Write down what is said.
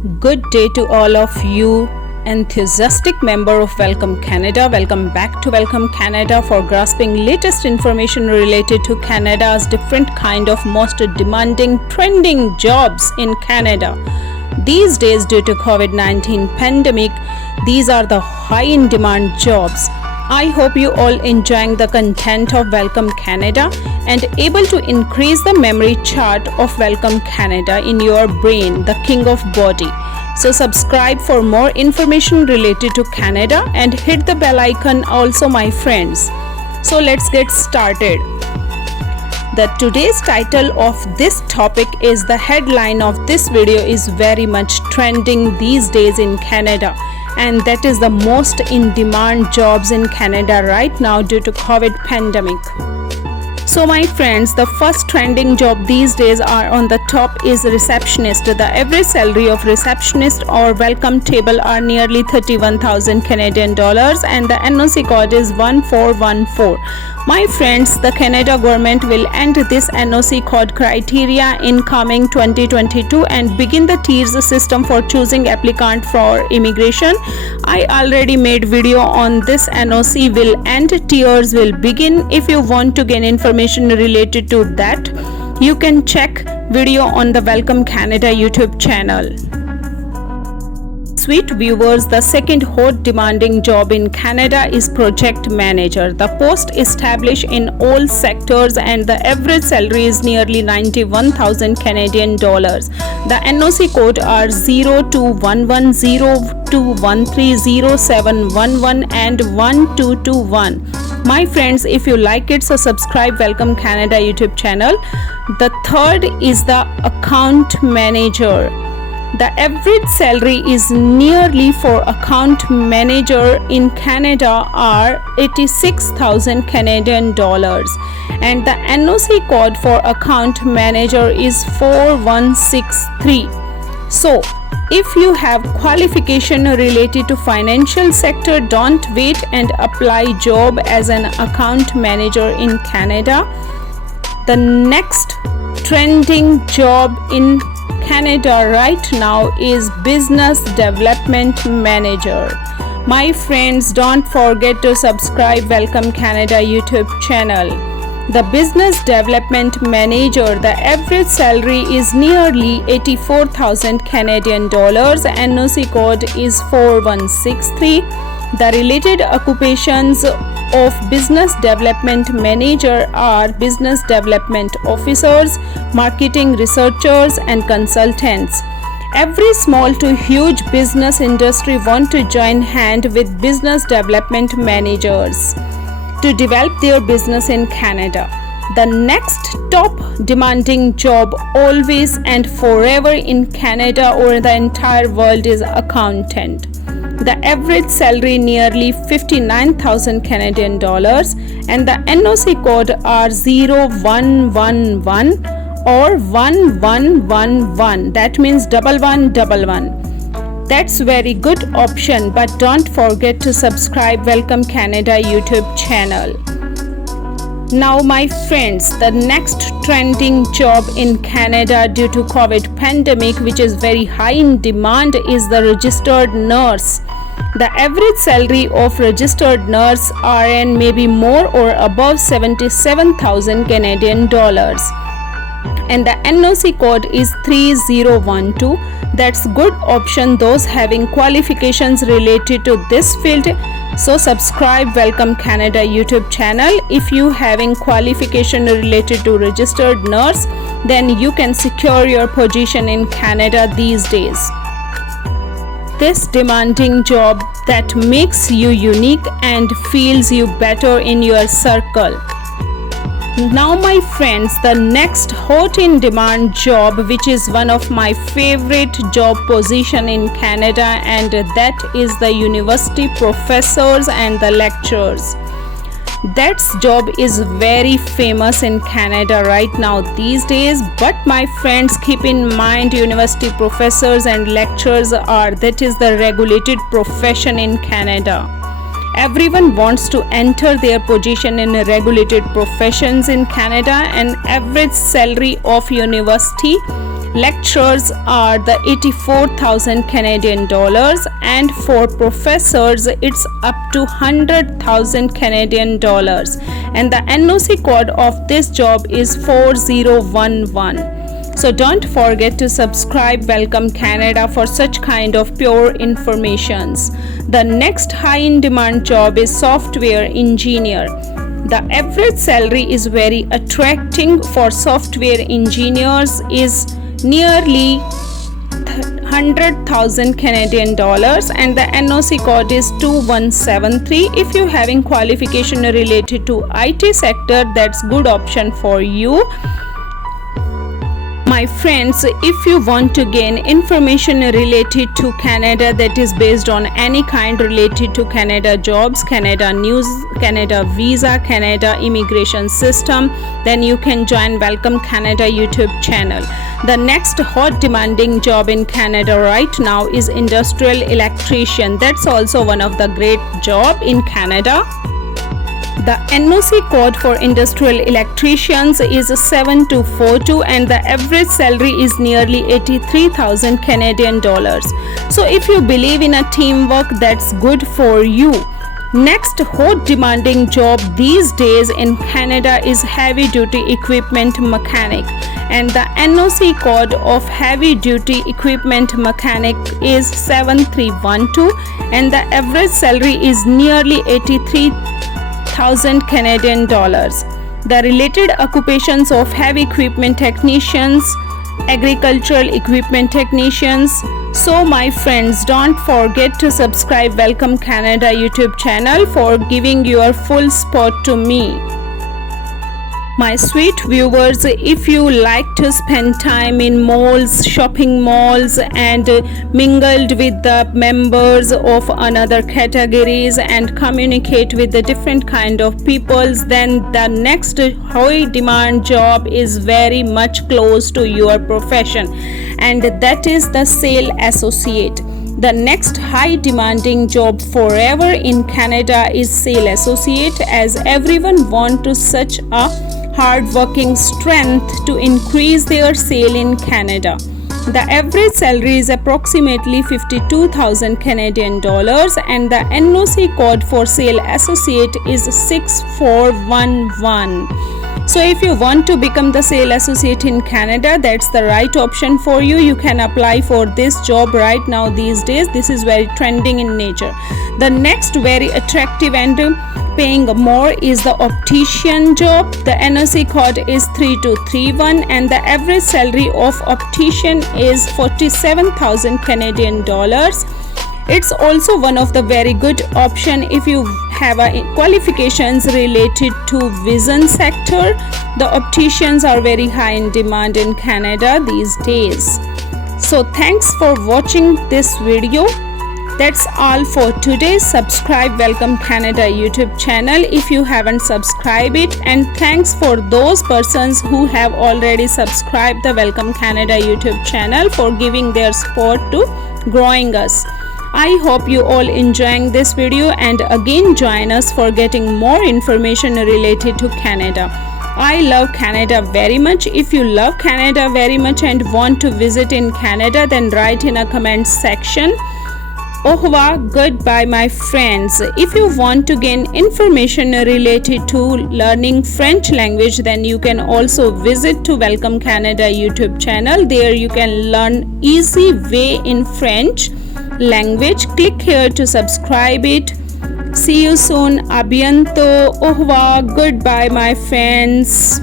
Good day to all of you, enthusiastic member of Welcome Canada. Welcome back to Welcome Canada for grasping latest information related to Canada's different kind of most demanding trending jobs in Canada. These days, due to COVID-19 pandemic, these are the high in demand jobs. I hope you all enjoying the content of Welcome Canada and able to increase the memory chart of Welcome Canada in your brain, the king of body. So subscribe for more information related to Canada and hit the bell icon also, my friends. So let's get started. Today's title of this topic is the headline of this video is very much trending these days in Canada, and that is the most in demand jobs in Canada right now due to COVID pandemic. So my friends, the first trending job these days are on the top is receptionist. The average salary of receptionist or welcome table are nearly 31,000 Canadian dollars and the NOC code is 1414. My friends, the Canada government will end this NOC code criteria in coming 2022 and begin the tiers system for choosing applicant for immigration. I already made video on this NOC will end, tiers will begin. If you want to gain information related to that, you can check video on the Welcome Canada YouTube channel. Sweet viewers, the second hot demanding job in Canada is project manager. The post established in all sectors and the average salary is nearly 91,000 Canadian dollars. The NOC code are 021102130711 and 1221. My friends, if you like it, so subscribe Welcome Canada YouTube channel. The third is the account manager. The average salary is nearly for account manager in Canada are 86,000 Canadian dollars and the NOC code for account manager is 4163. So if you have qualification related to financial sector, don't wait and apply job as an account manager in Canada. The next trending job in Canada right now is business development manager. My friends, don't forget to subscribe Welcome Canada YouTube channel. The business development manager, the average salary is nearly 84,000 Canadian dollars. NOC code is 4163. The related occupations of business development manager are business development officers, marketing researchers and consultants. Every small to huge business industry want to join hand with business development managers to develop their business in Canada. The next top demanding job always and forever in Canada or the entire world is accountant. The average salary nearly 59,000 Canadian dollars and the NOC code are 0111 or 1111. That means 1111. That's very good option, but don't forget to subscribe Welcome Canada YouTube channel. Now my friends, the next trending job in Canada due to COVID pandemic, which is very high in demand, is the registered nurse. The average salary of registered nurse RN may be more or above 77,000 Canadian dollars and the NOC code is 3012. That's good option those having qualifications related to this field. So subscribe Welcome Canada YouTube channel. If you having qualification related to registered nurse, then you can secure your position in Canada these days. This demanding job that makes you unique and feels you better in your circle. Now my friends, the next hot in demand job, which is one of my favorite job position in Canada, and that is the university professors and the lecturers. That job is very famous in Canada right now these days, but my friends, keep in mind university professors and lecturers that is the regulated profession in Canada. Everyone wants to enter their position in regulated professions in Canada, and average salary of university lecturers are the 84,000 Canadian dollars, and for professors it's up to 100,000 Canadian dollars, and the NOC code of this job is 4011. So don't forget to subscribe Welcome Canada for such kind of pure informations. The next high in demand job is software engineer. The average salary is very attracting for software engineers is nearly 100,000 Canadian dollars, and the NOC code is 2173. If you having qualification related to IT sector, that's good option for you. My friends, if you want to gain information related to Canada that is based on any kind related to Canada jobs, Canada news, Canada visa, Canada immigration system, then you can join Welcome Canada YouTube channel. The next hot demanding job in Canada right now is industrial electrician. That's also one of the great job in Canada. The NOC code for industrial electricians is 7242, and the average salary is nearly 83,000 Canadian dollars. So if you believe in a teamwork, that's good for you. Next hot demanding job these days in Canada is heavy duty equipment mechanic, and the NOC code of heavy duty equipment mechanic is 7312, and the average salary is nearly 83,000 Canadian dollars. The related occupations of heavy equipment technicians, agricultural equipment technicians. So my friends, don't forget to subscribe Welcome Canada YouTube channel for giving your full support to me. My sweet viewers, if you like to spend time in malls, shopping malls, and mingled with the members of another categories and communicate with the different kind of peoples, then the next high demand job is very much close to your profession, and that is the sales associate. The next high demanding job forever in Canada is sales associate, as everyone want to such a hard-working strength to increase their sale in Canada. The average salary is approximately 52,000 Canadian dollars, and the NOC code for sale associate is 6411. So if you want to become the sale associate in Canada, that's the right option for you. You can apply for this job right now these days. This is very trending in nature. The next very attractive and paying more is the optician job. The NOC code is 3231, and the average salary of optician is 47,000 Canadian dollars. It's also one of the very good option if you have qualifications related to vision sector. The opticians are very high in demand in Canada these days. So thanks for watching this video. That's all for today. Subscribe Welcome Canada YouTube channel if you haven't subscribed it, and thanks for those persons who have already subscribed the Welcome Canada YouTube channel for giving their support to growing us. I hope you all enjoying this video, and again join us for getting more information related to Canada. I love Canada very much. If you love Canada very much and want to visit in Canada, then write in a comment section. Au revoir, goodbye my friends. If you want to gain information related to learning French language, then you can also visit to Welcome Canada YouTube channel. There you can learn easy way in French language. Click here to subscribe it. See you soon. A bientôt. Au revoir, goodbye my friends.